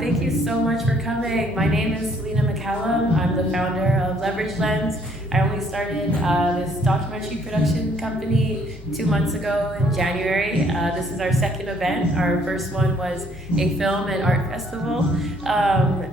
Thank you so much for coming. My name is Selena McCallum. I'm the founder of Leverage Lens. I only started this documentary production company 2 months ago in January. This is our second event. Our first one was a film and art festival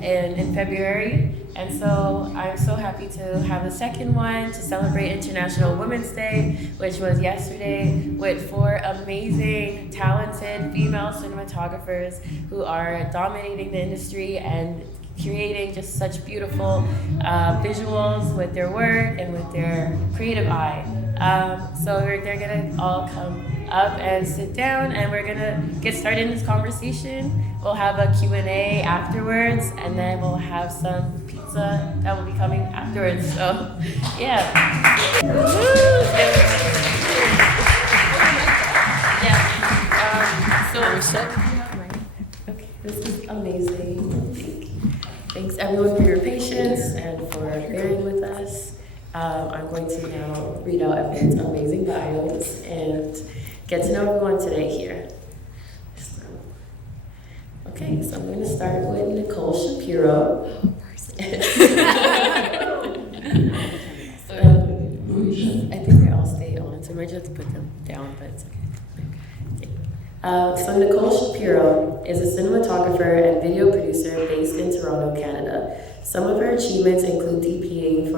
in February. And so I'm so happy to have the second one to celebrate International Women's Day, which was yesterday, with 4 amazing, talented female cinematographers who are dominating the industry and creating just such beautiful visuals with their work and with their creative eye. So they're gonna all come up and sit down, and we're gonna get started in this conversation. We'll have a Q&A afterwards, and then we'll have some pizza that will be coming afterwards. So, yeah. Okay, this is amazing. Thanks everyone for your patience and for bearing with us. I'm going to now read out everyone's amazing bios and get to know everyone today here. Okay, so I'm going to start with Nicole Shapiro. I think they all stay on, so I might just have to put them down, but it's okay. So Nicole Shapiro is a cinematographer and video producer based in Toronto, Canada. Some of her achievements include DPing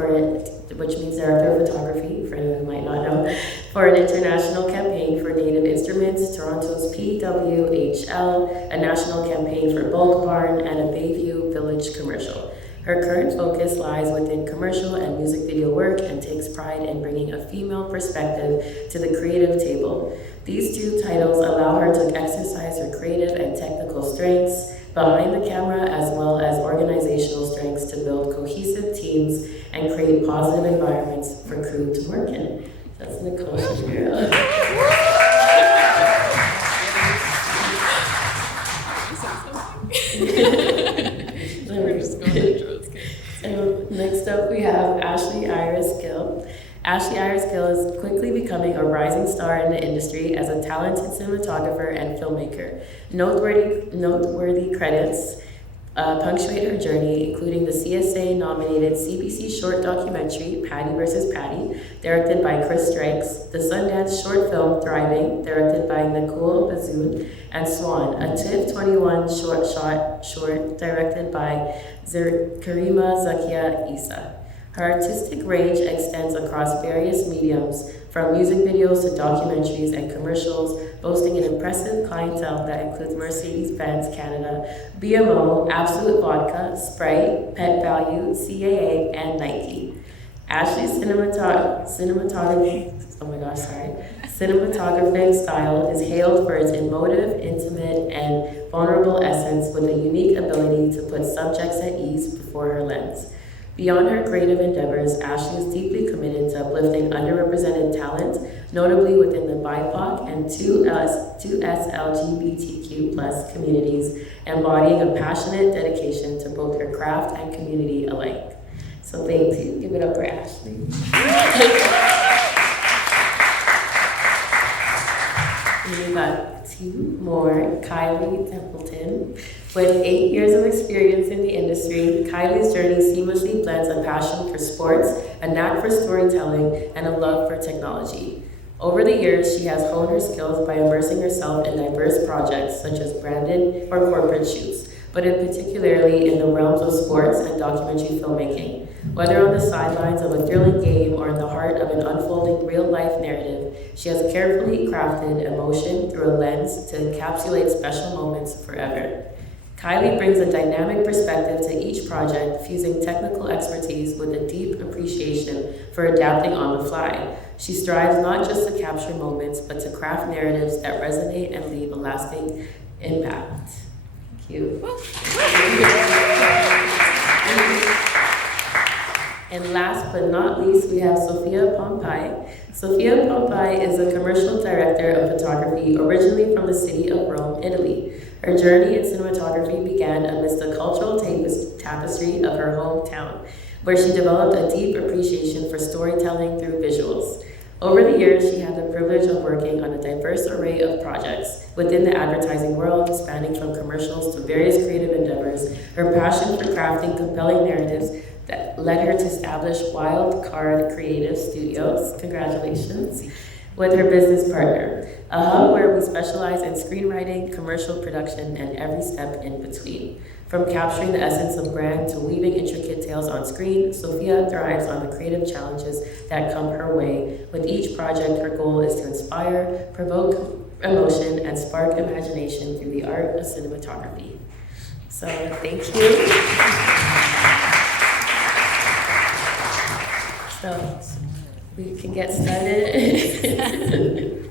which means Director of Photography, for anyone who might not know, for an international campaign for Native Instruments, Toronto's PWHL, a national campaign for Bulk Barn, and a Bayview Village commercial. Her current focus lies within commercial and music video work and takes pride in bringing a female perspective to the creative table. These 2 titles allow her to exercise her creative and technical strengths behind the camera, as well as organizational strengths to build cohesive teams and create positive environments for crew to work in. That's Nicole Shapiro. So next up we have Ashley Iris Gill. Ashley Iris Gill is quickly becoming a rising star in the industry as a talented cinematographer and filmmaker. Noteworthy credits punctuate her journey, including the CSA-nominated CBC short documentary, Patty vs. Patty, directed by Chris Strikes, the Sundance short film, Thriving, directed by Nicole Bazoun, and Swan, a TIFF 21 short directed by Karima Zakia Isa. Her artistic range extends across various mediums, from music videos to documentaries and commercials, boasting an impressive clientele that includes Mercedes-Benz Canada, BMO, Absolute Vodka, Sprite, Pet Value, CAA, and Nike. Ashley's cinematographic style is hailed for its emotive, intimate, and vulnerable essence, with a unique ability to put subjects at ease before her lens. Beyond her creative endeavors, Ashley is deeply committed to uplifting underrepresented talent, notably within the BIPOC and 2S LGBTQ+ communities, embodying a passionate dedication to both her craft and community alike. So thank you. Give it up for Ashley. We got 2 more, Kylie Templeton. With 8 years of experience in the industry, Kylie's journey seamlessly blends a passion for sports, a knack for storytelling, and a love for technology. Over the years, she has honed her skills by immersing herself in diverse projects such as branded or corporate shoots, but in particularly in the realms of sports and documentary filmmaking. Whether on the sidelines of a thrilling game or in the heart of an unfolding real-life narrative, she has carefully crafted emotion through a lens to encapsulate special moments forever. Kylie brings a dynamic perspective to each project, fusing technical expertise with a deep appreciation for adapting on the fly. She strives not just to capture moments, but to craft narratives that resonate and leave a lasting impact. Thank you. And last but not least, we have Sophia Pompai. Sophia Pompai is a commercial director of photography originally from the city of Rome, Italy. Her journey in cinematography began amidst the cultural tapestry of her hometown, where she developed a deep appreciation for storytelling through visuals. Over the years, she had the privilege of working on a diverse array of projects within the advertising world, spanning from commercials to various creative endeavors. Her passion for crafting compelling narratives that led her to establish Wild Card Creative Studios, congratulations, with her business partner, a hub where we specialize in screenwriting, commercial production, and every step in between. From capturing the essence of brand to weaving intricate tales on screen, Sophia thrives on the creative challenges that come her way. With each project, her goal is to inspire, provoke emotion, and spark imagination through the art of cinematography. So, thank you. So, we can get started.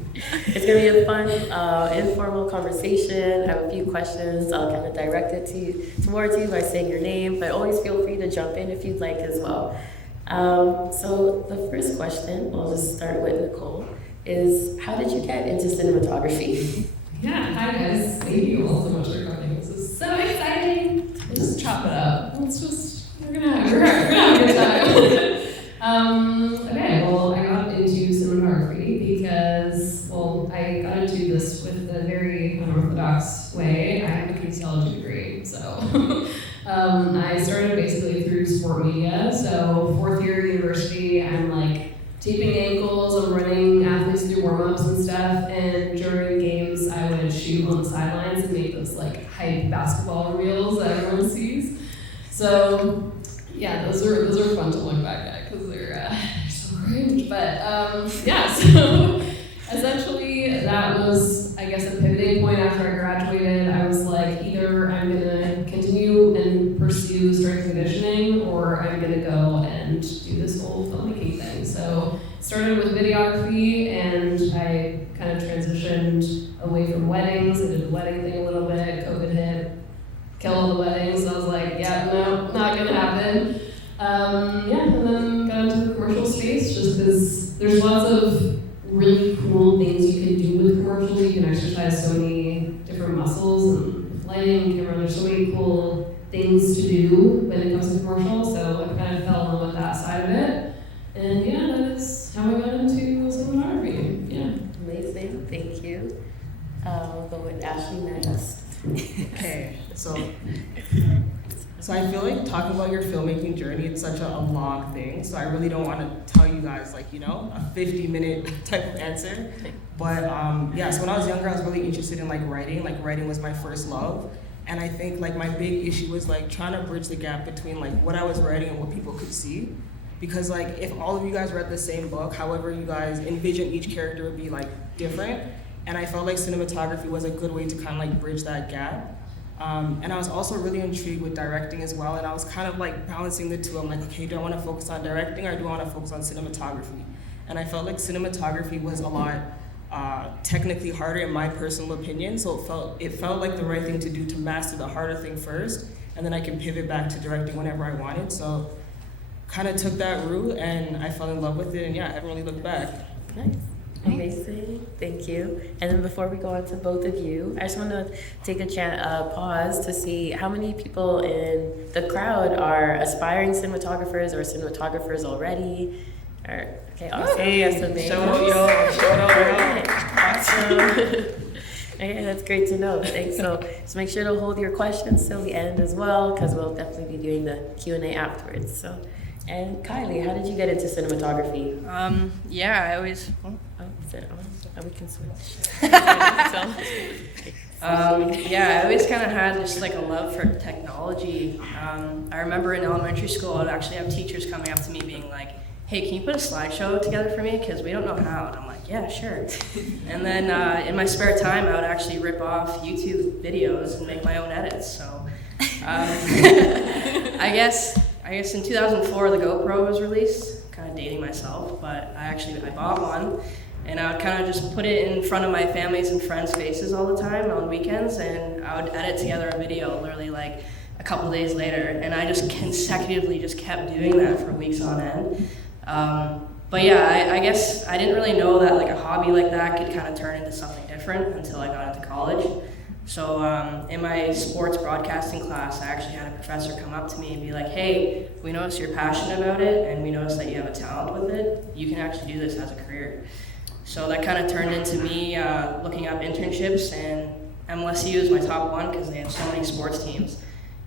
It's going to be a fun, informal conversation. I have a few questions. I'll kind of direct it towards you by saying your name, but always feel free to jump in if you'd like as well. So the first question, we'll just start with Nicole, is how did you get into cinematography? Yeah, hi guys. Thank you all so much for coming. This is so exciting. Let's chop it up. We're gonna have a good time. Okay, well, I got into cinematography because, well, I got into this with a very unorthodox way. I have a kinesiology degree, so I started basically through sport media. So 4th year university, I'm like taping ankles, I'm running athletes through warm-ups and stuff, and during games I would shoot on the sidelines and make those like hype basketball reels that everyone sees. So yeah, those are fun to look back at because they're so cringe. But yeah, so essentially that was, I guess, a pivoting point after I graduated. I was like, either I'm gonna continue and pursue strength conditioning, or I'm gonna go and do this whole filmmaking thing. So started with videography, and I kind of transitioned away from weddings. I did the wedding thing a little bit. COVID hit. Kill all the weddings. So I was like, yeah, no, not gonna happen. Yeah, and then got into the commercial space just because there's lots of really cool things you can do with commercials. You can exercise so many different muscles, and with lighting, camera, there's so many cool things to do when it comes to commercials. So I kind of fell in love with that side of it. And yeah, that is how I got into cinematography. Yeah. Amazing, thank you. We'll go with Ashley next. Okay, so I feel like talking about your filmmaking journey, it's such a long thing, so I really don't want to tell you guys like, you know, a 50-minute type of answer. But yeah, so when I was younger, I was really interested in like writing was my first love. And I think like my big issue was like trying to bridge the gap between like what I was writing and what people could see. Because like if all of you guys read the same book, however you guys envision each character would be like different. And I felt like cinematography was a good way to kind of like bridge that gap. And I was also really intrigued with directing as well, and I was kind of like balancing the two. I'm like, okay, do I want to focus on directing or do I want to focus on cinematography? And I felt like cinematography was a lot technically harder in my personal opinion, so it felt like the right thing to do to master the harder thing first, and then I can pivot back to directing whenever I wanted. So kind of took that route, and I fell in love with it, and yeah, I haven't really looked back. Nice. Amazing, thank you. And then before we go on to both of you, I just want to take a pause to see how many people in the crowd are aspiring cinematographers or cinematographers already. Okay, awesome. Hey, so awesome. Okay, that's great to know. Thanks. So make sure to hold your questions till the end as well, because we'll definitely be doing the Q&A afterwards. So. And Kylie, how did you get into cinematography? Yeah, I always. We can switch. Yeah, I always kind of had just like a love for technology. I remember in elementary school, I'd actually have teachers coming up to me being like, "Hey, can you put a slideshow together for me? Because we don't know how." And I'm like, "Yeah, sure." And then in my spare time, I would actually rip off YouTube videos and make my own edits. So I guess in 2004 the GoPro was released, kind of dating myself, but I bought one, and I would kind of just put it in front of my family's and friends' faces all the time on weekends, and I would edit together a video literally like a couple days later, and I just consecutively just kept doing that for weeks on end. But yeah, I guess I didn't really know that like a hobby like that could kind of turn into something different until I got into college. So in my sports broadcasting class, I actually had a professor come up to me and be like, hey, we notice you're passionate about it and we notice that you have a talent with it. You can actually do this as a career. So that kind of turned into me looking up internships, and MLSU is my top one because they have so many sports teams.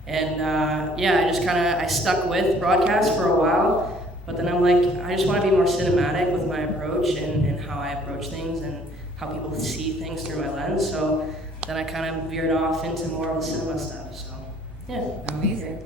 And I stuck with broadcast for a while, but then I'm like, I just want to be more cinematic with my approach and how I approach things and how people see things through my lens. So then I kind of veered off into more of the cinema stuff. So yeah. Amazing.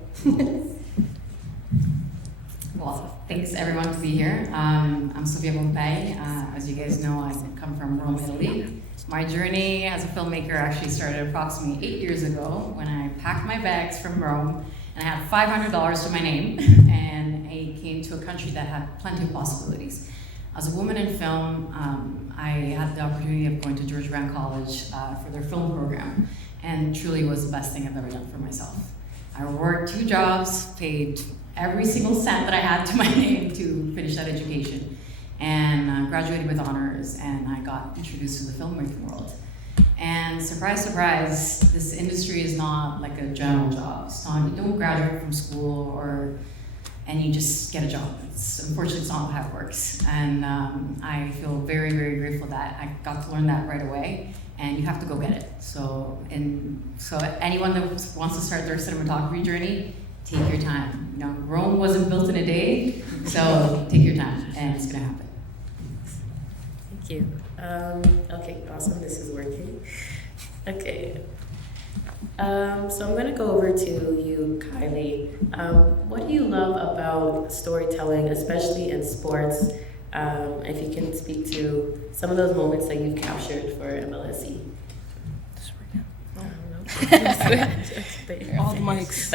Well, thanks everyone to be here. I'm Sofia Bombay. As you guys know, I come from Rome, Italy. My journey as a filmmaker actually started approximately 8 years ago when I packed my bags from Rome and I had $500 to my name, and I came to a country that had plenty of possibilities. As a woman in film, I had the opportunity of going to George Brown College for their film program, and truly was the best thing I've ever done for myself. I worked 2 jobs, paid every single cent that I had to my name to finish that education, and graduated with honors, and I got introduced to the filmmaking world. And surprise, surprise, this industry is not like a general job. It's not, you don't graduate from school and you just get a job. Unfortunately, it's not how it works. And I feel very, very grateful that I got to learn that right away, and you have to go get it. So anyone that wants to start their cinematography journey, take your time. You know, Rome wasn't built in a day, so take your time, and it's gonna happen. Thank you. Okay, awesome, this is working. Okay. So I'm going to go over to you, Kylie. What do you love about storytelling, especially in sports? If you can speak to some of those moments that you've captured for MLSE. All the mics.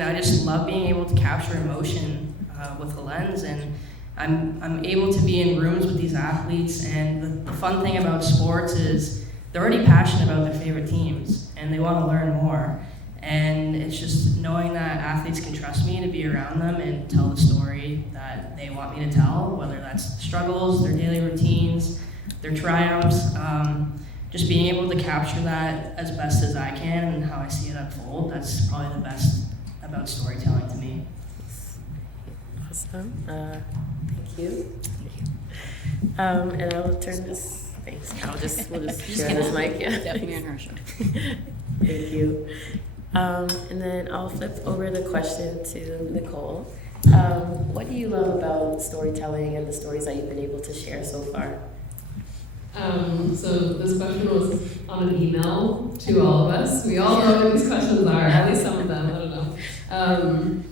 I just love being able to capture emotion with a lens, and I'm able to be in rooms with these athletes, and the fun thing about sports is they're already passionate about their favorite teams and they want to learn more. And it's just knowing that athletes can trust me to be around them and tell the story that they want me to tell, whether that's struggles, their daily routines, their triumphs. Just being able to capture that as best as I can and how I see it unfold, that's probably the best about storytelling to me. Awesome. Thank you. And I will turn this. Thanks. We'll just share this mic. Yeah. Definitely in her show. Thank you. And then I'll flip over the question to Nicole. What do you love about storytelling and the stories that you've been able to share so far? So this question was on an email to all of us. We all know what these questions are, at least some of them, I don't know.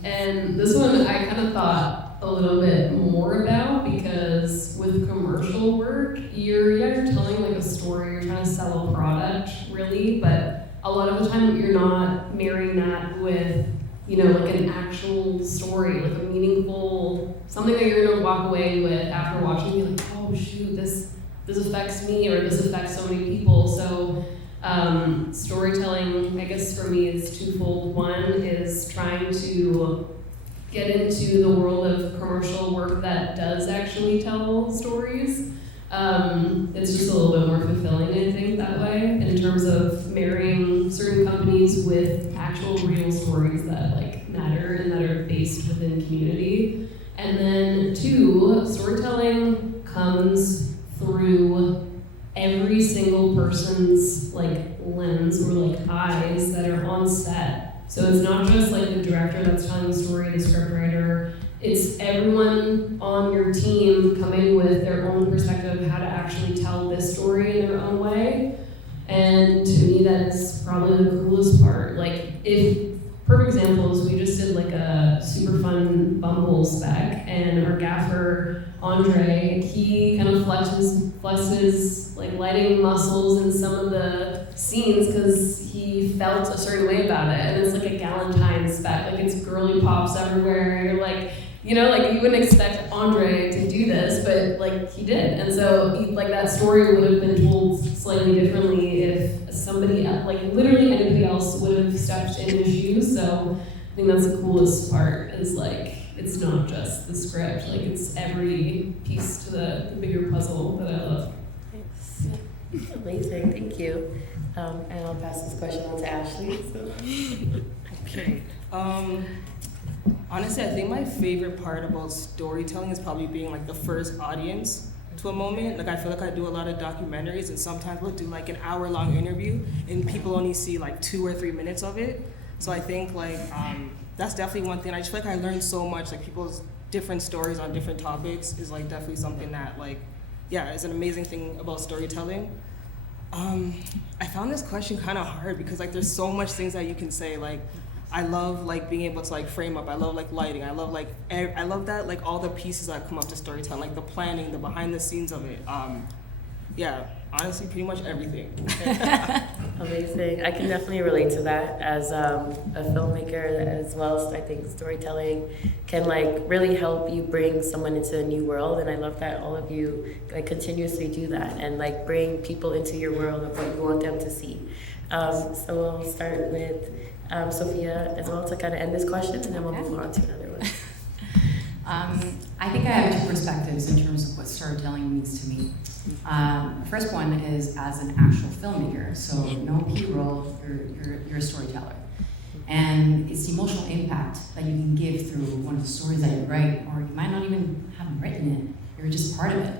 And this one I kind of thought a little bit more about, because with commercial work, you're telling like a story, you're trying to sell a product really, but a lot of the time you're not marrying that with, like an actual story, like a meaningful, something that you're gonna walk away with after watching, you're like, oh shoot, this affects me, or this affects so many people. So storytelling, I guess for me, is twofold. One is trying to get into the world of commercial work that does actually tell stories. It's just a little bit more fulfilling, I think, that way, in terms of marrying certain companies with actual real stories that like matter and that are based within community. And then 2, storytelling comes through every single person's like lens or like eyes that are on set. So it's not just like the director that's telling the story, the scriptwriter. It's everyone on your team coming with their own perspective of how to actually tell this story in their own way. And to me, that's probably the coolest part. Like, if perfect examples, we just did like a super fun Bumble spec, and our gaffer Andre, he kind of flexes like lighting muscles in some of the scenes because he felt a certain way about it, and it's like a Galentine spec, like it's girly pops everywhere. You're like, like you wouldn't expect Andre to do this, but like he did, and so like that story would have been told slightly differently if somebody else, like literally anybody else, would have stepped in his shoes. So I think that's the coolest part, is like it's not just the script, like it's every piece to the bigger puzzle that I love. Thanks. Amazing, thank you. And I'll pass this question on to Ashley. So. Okay. Honestly, I think my favorite part about storytelling is probably being like the first audience to a moment. Like I feel like I do a lot of documentaries, and sometimes we'll do like an hour-long interview, and people only see like 2 or 3 minutes of it. So I think like that's definitely one thing. I just feel like I learned so much. Like people's different stories on different topics is like definitely something that like, yeah, is an amazing thing about storytelling. I found this question kind of hard because like there's so much things that you can say. Like I love like being able to like frame up. I love like lighting. I love like I love that like all the pieces that come up to storytelling, like the planning, the behind the scenes of it. Yeah, honestly, pretty much everything. Amazing. I can definitely relate to that as a filmmaker as well as I think storytelling can like really help you bring someone into a new world, and I love that all of you like continuously do that and like bring people into your world of what you want them to see. So we'll start with Sophia as well to kind of end this question, and then we'll move on to another one. I think I have two perspectives in terms of what storytelling means to me. The first one is as an actual filmmaker, so no P-roll, you're a storyteller. And it's the emotional impact that you can give through one of the stories that you write, or you might not even have written it, you're just part of it.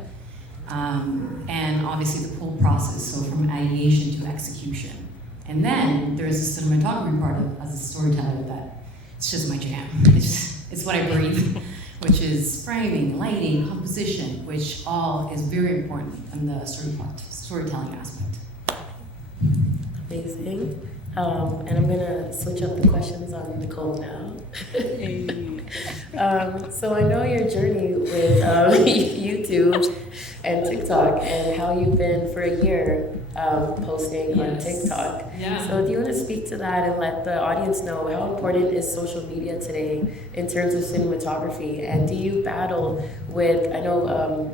And obviously the whole process, so from ideation to execution. And then there's the cinematography part of as a storyteller that it's just my jam. It's what I breathe, which is framing, lighting, composition, which all is very important in the storytelling aspect. Amazing. And I'm gonna switch up the questions on Nicole now. So I know your journey with YouTube and TikTok and how you've been for a year posting on TikTok. Yeah. So do you want to speak to that and let the audience know how important is social media today in terms of cinematography? And do you battle with, I know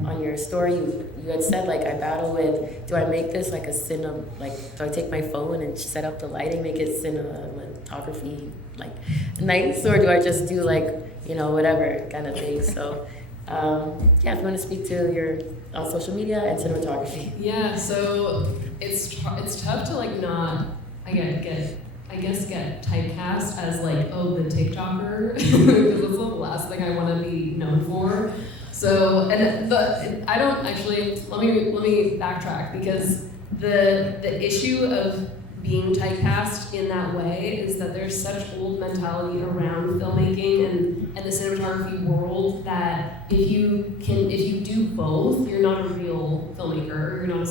on your story you had said like I battle with, do I make this like do I take my phone and set up the lighting, make it cinematography like nice, or do I just do like, you know, whatever kind of thing? So yeah, if you want to speak to your on social media and cinematography. Yeah, so it's tough to like not get typecast as like, oh, the TikToker, because that's the last thing I want to be known for. So I don't actually, let me backtrack, because the issue of being typecast in that way is that there's such old mentality around filmmaking and the cinematography world that if you do both, you're not a real filmmaker. You're not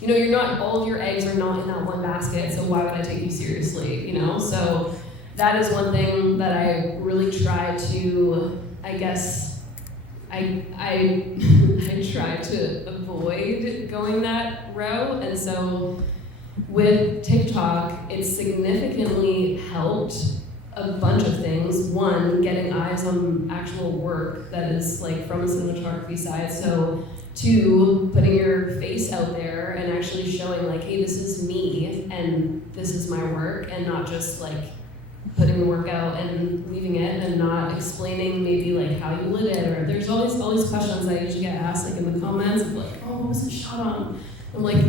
you're not, all of your eggs are not in that one basket, so why would I take you seriously, you know? So that is one thing that I really try to, I guess, I try to avoid going that route, and so with TikTok, it's significantly helped a bunch of things. One, getting eyes on actual work that is like from a cinematography side. So 2, putting your face out there and actually showing like, hey, this is me and this is my work, and not just like putting the work out and leaving it and not explaining maybe like how you lit it, or there's all these questions that I usually get asked like in the comments of like, oh, what was it shot on? I'm like,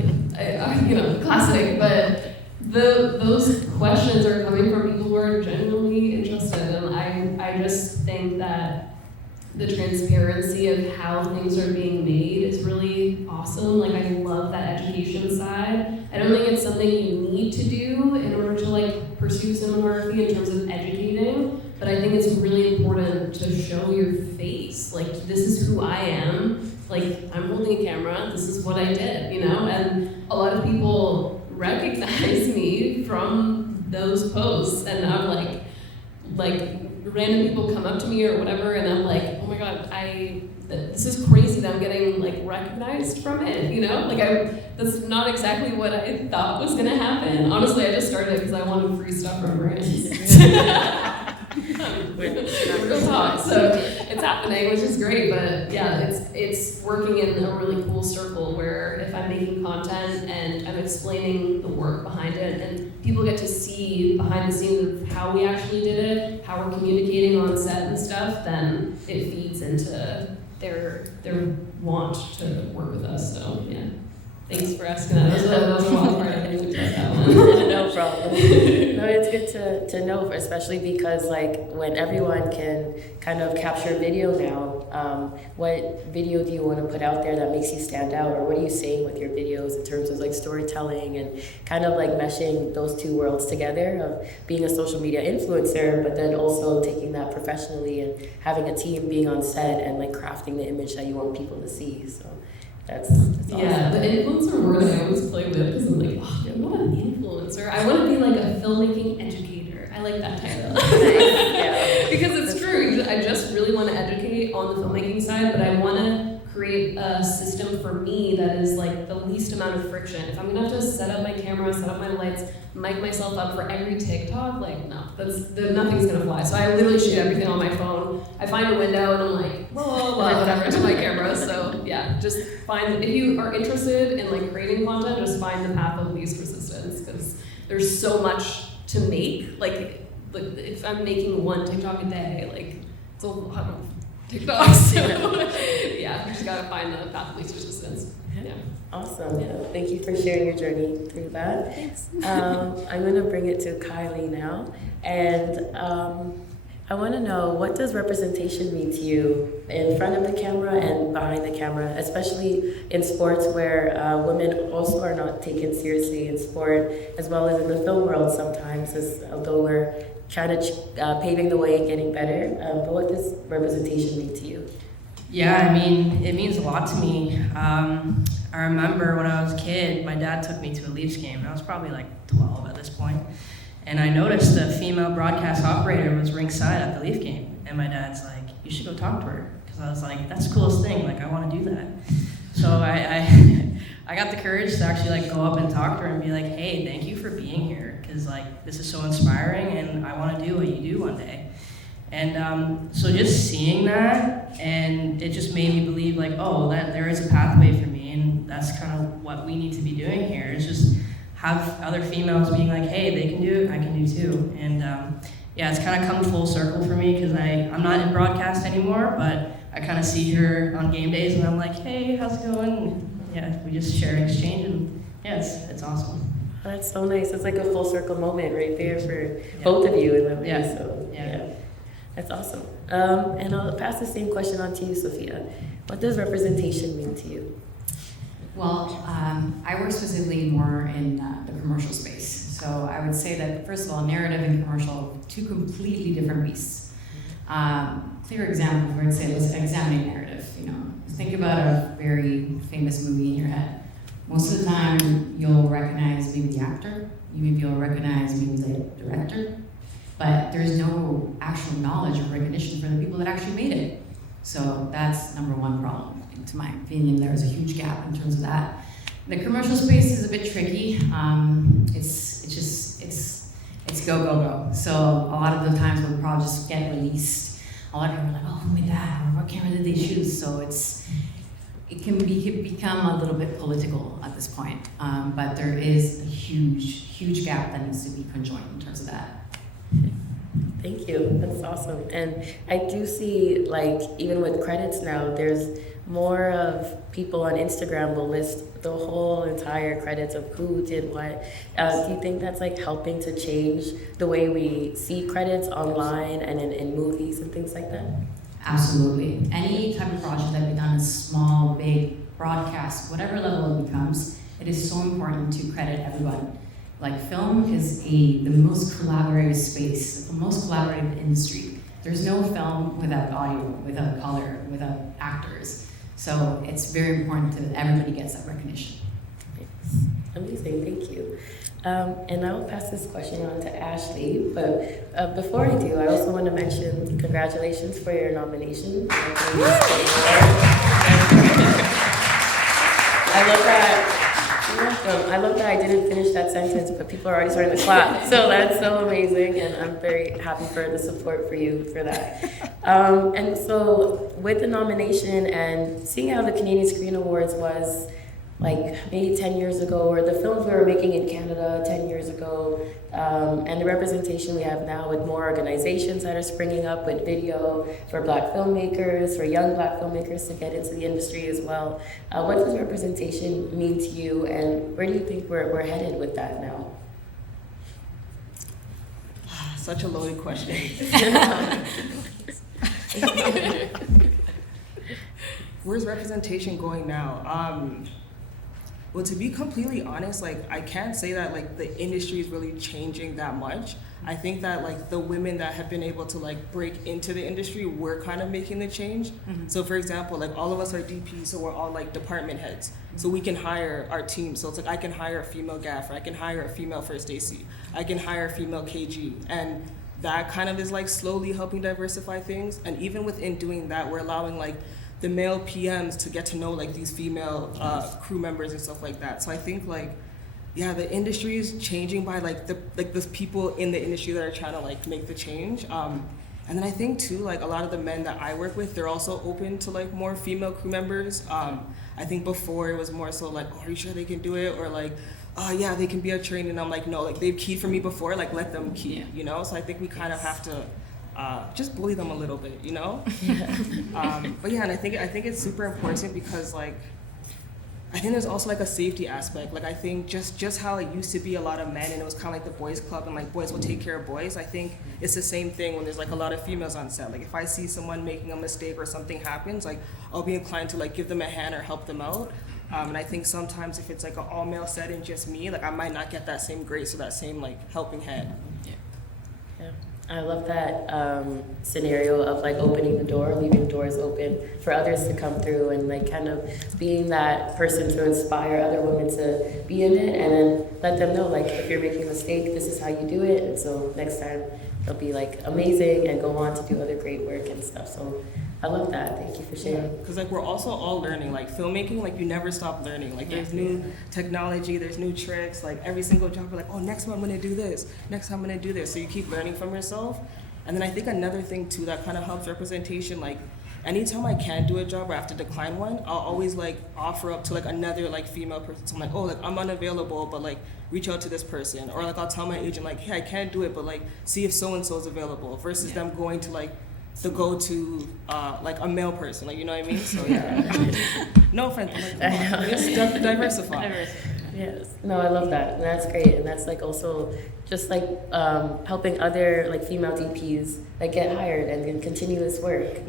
classic, but those questions are coming from people who are genuinely interested, and I just think that the transparency of how things are being made is really awesome. Like, I love that education side. I don't think it's something you need to do in order to like pursue cinematography in terms of educating, but I think it's really important to show your face. Like, this is who I am. Like, I'm holding a camera, this is what I did, you know? And a lot of people recognize me from those posts, and I'm like random people come up to me or whatever, and I'm like, oh my God, this is crazy that I'm getting like recognized from it, you know? Like, that's not exactly what I thought was gonna happen. Honestly, I just started it because I wanted free stuff from brands. Real talk. So it's happening, which is great, but yeah, it's working in a really cool circle where if I'm making content and I'm explaining the work behind it, and people get to see behind the scenes of how we actually did it, how we're communicating on set and stuff, then it feeds into their want to work with us. So yeah. Thanks for asking that. That was a wild part. I didn't expect that one. No problem. No, it's good to know, especially because like when everyone can kind of capture video now, what video do you want to put out there that makes you stand out, or what are you saying with your videos in terms of like storytelling and kind of like meshing those two worlds together of being a social media influencer, but then also taking that professionally and having a team being on set and like crafting the image that you want people to see. So that's awesome. Yeah, the influencer word I always play with because I'm like, oh, I'm not an influencer. I want to be like a filmmaking educator. I like that title. Yeah. Because it's true. I just really want to educate on the filmmaking side, but I want to create a system for me that is like the least amount of friction. If I'm gonna have to set up my camera, set up my lights, mic myself up for every TikTok, like no, nothing's gonna fly. So I literally shoot everything on my phone. I find a window and I'm like, whoa, whatever to my camera. So yeah, just find, if you are interested in like creating content, just find the path of least resistance because there's so much to make. Like if I'm making one TikTok a day, like it's a lot of TikToks. So yeah, you just gotta find the path of least resistance. Yeah. Awesome. Yeah. Thank you for sharing your journey through that. Thanks. I'm going to bring it to Kylie now. And I want to know, what does representation mean to you in front of the camera and behind the camera, especially in sports where women also are not taken seriously in sport, as well as in the film world sometimes, although we're kind of paving the way, getting better. But what does representation mean to you? Yeah, I mean, it means a lot to me. I remember when I was a kid, my dad took me to a Leafs game, and I was probably like 12 at this point. And I noticed a female broadcast operator was ringside at the Leaf game, and my dad's like, you should go talk to her. Because I was like, that's the coolest thing, like I want to do that. So I got the courage to actually like go up and talk to her and be like, hey, thank you for being here, because like this is so inspiring and I want to do what you do one day. And so just seeing that, and it just made me believe like, oh, that there is a pathway for me, and that's kind of what we need to be doing here, is just have other females being like, hey, they can do it, I can do too. And yeah, it's kind of come full circle for me because I'm not in broadcast anymore, but I kind of see her on game days and I'm like, hey, how's it going? And yeah, we just share and exchange, and yeah, it's awesome. That's so nice. It's like a full circle moment right there for both of you in a way. Yeah. So yeah. That's awesome. And I'll pass the same question on to you, Sophia. What does representation mean to you? Well, I work specifically more in the commercial space. So I would say that, first of all, narrative and commercial, two completely different beasts. Clear example, I would say, was examining narrative. Think about a very famous movie in your head. Most of the time, you'll recognize maybe the actor, you'll recognize maybe the director, but there's no actual knowledge or recognition for the people that actually made it. So that's number one problem. To my opinion, there's a huge gap in terms of that. The commercial space is a bit tricky. It's go, go, go. So a lot of the times when projects get released, a lot of people are like, oh, who made that? Or what camera did they choose? So it can become a little bit political at this point. But there is a huge gap that needs to be conjoined in terms of that. Thank you. That's awesome. And I do see, like, even with credits now, there's more of people on Instagram will list the whole entire credits of who did what. Do you think that's like helping to change the way we see credits online and in movies and things like that? Absolutely. Any type of project that we've done is small, big, broadcast, whatever level it becomes, it is so important to credit everyone. Like, film is the most collaborative space, the most collaborative industry. There's no film without audio, without color, without actors. So it's very important that everybody gets that recognition. Amazing, thank you. And I'll pass this question on to Ashley, but before I do, I also want to mention congratulations for your nomination. I love that I didn't finish that sentence, but people are already starting to clap. So that's so amazing, and I'm very happy for the support for you for that. And so with the nomination and seeing how the Canadian Screen Awards was like maybe 10 years ago, or the films we were making in Canada 10 years ago, and the representation we have now with more organizations that are springing up with video for Black filmmakers, for young Black filmmakers to get into the industry as well. What does representation mean to you, and where do you think we're headed with that now? Such a loaded question. Where's representation going now? Well, to be completely honest, like I can't say that like the industry is really changing that much. I think that like the women that have been able to like break into the industry, we're kind of making the change. So for example, like all of us are DPs, so we're all like department heads. So we can hire our team. So it's like I can hire a female gaffer, I can hire a female first AC, I can hire a female KG, and that kind of is like slowly helping diversify things. And even within doing that, we're allowing like the male PMs to get to know like these female crew members and stuff like that. So I think like, yeah, the industry is changing by like the people in the industry that are trying to like make the change. And then I think too, like a lot of the men that I work with, they're also open to like more female crew members. I think before it was more so like, oh, are you sure they can do it? Or like, oh yeah, they can be a trainee. And I'm like, no, like they've keyed for me before, like let them key, you know? So I think we kind of have to just bully them a little bit, you know? But yeah, and I think it's super important because like, I think there's also like a safety aspect. Like I think just how it used to be a lot of men and it was kind of like the boys club and like boys will take care of boys. I think it's the same thing when there's like a lot of females on set. Like if I see someone making a mistake or something happens, like I'll be inclined to like give them a hand or help them out. And I think sometimes if it's like an all male set and just me, like I might not get that same grace or that same like helping hand. Yeah. I love that scenario of like opening the door, leaving doors open for others to come through, and like kind of being that person to inspire other women to be in it, and then let them know like if you're making a mistake, this is how you do it, and so next time they'll be like amazing and go on to do other great work and stuff. So I love that. Thank you for sharing. Because like we're also all learning, like filmmaking, like you never stop learning. Like there's new technology, there's new tricks. Like every single job, we're like, oh, next time I'm gonna do this. Next time I'm gonna do this. So you keep learning from yourself. And then I think another thing too that kind of helps representation. Like anytime I can't do a job or I have to decline one, I'll always like offer up to like another like female person. So I'm like, oh, like I'm unavailable, but like reach out to this person. Or like I'll tell my agent like, hey, I can't do it, but like see if so and so is available. Versus them going to like the go-to like a male person, like you know what I mean? So yeah. No offense, but like come on, let's diversify. Yes. No, I love that. And that's great. And that's like also just like helping other like female DPs like get hired and continue this work.